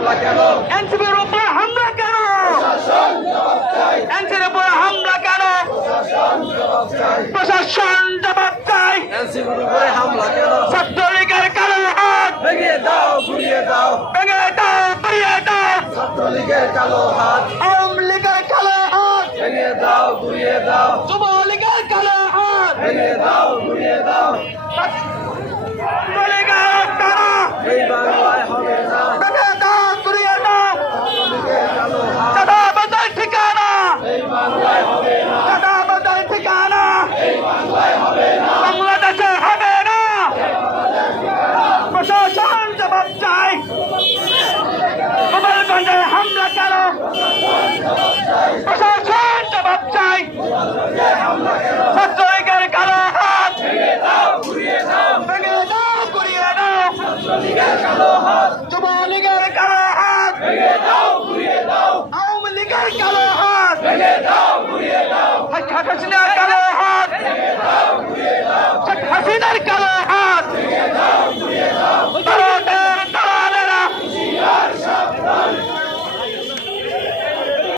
এনসিপির উপর হামলা কেন? এনসিপির উপর হামলা কেন? প্রশাসন জবাব চাই। এনসিপির উপরে হামলা কেন ছাত্রলীগের কালো হাত। ভেঙে দাও ঘুরিয়ে দাও ভেঙে দাও। পুড়িয়ে দাও ছাত্রলীগের কালো হাত। আওয়ামী লীগের কালো হাত। ভেঙে দাও ঘুরিয়ে দাও যুবলীগের কালো হাত ভেঙে দাও ঘুরিয়ে দাও ছাত্রলীগের কালো এই বাংলায় হবে না ভেঙে দাও পুড়িয়ে দাও ছাত্রলীগের কালো হাত চাঁদা বাজার ঠিকানা এই বাংলায় হবে না চাঁদা বাজার ঠিকানা বাংলাদেশে হবে না প্রশাসন জবাব চাই গোপালগঞ্জে হামলা কেন প্রশাসন জবাব চাই ছাত্রলীগের কালো হাত। যুবলীগের কালো হাত। আওয়ামী লীগের কালো হাত। শেখ হাসিনার কালো হাত। শেখ হাসিনার কালো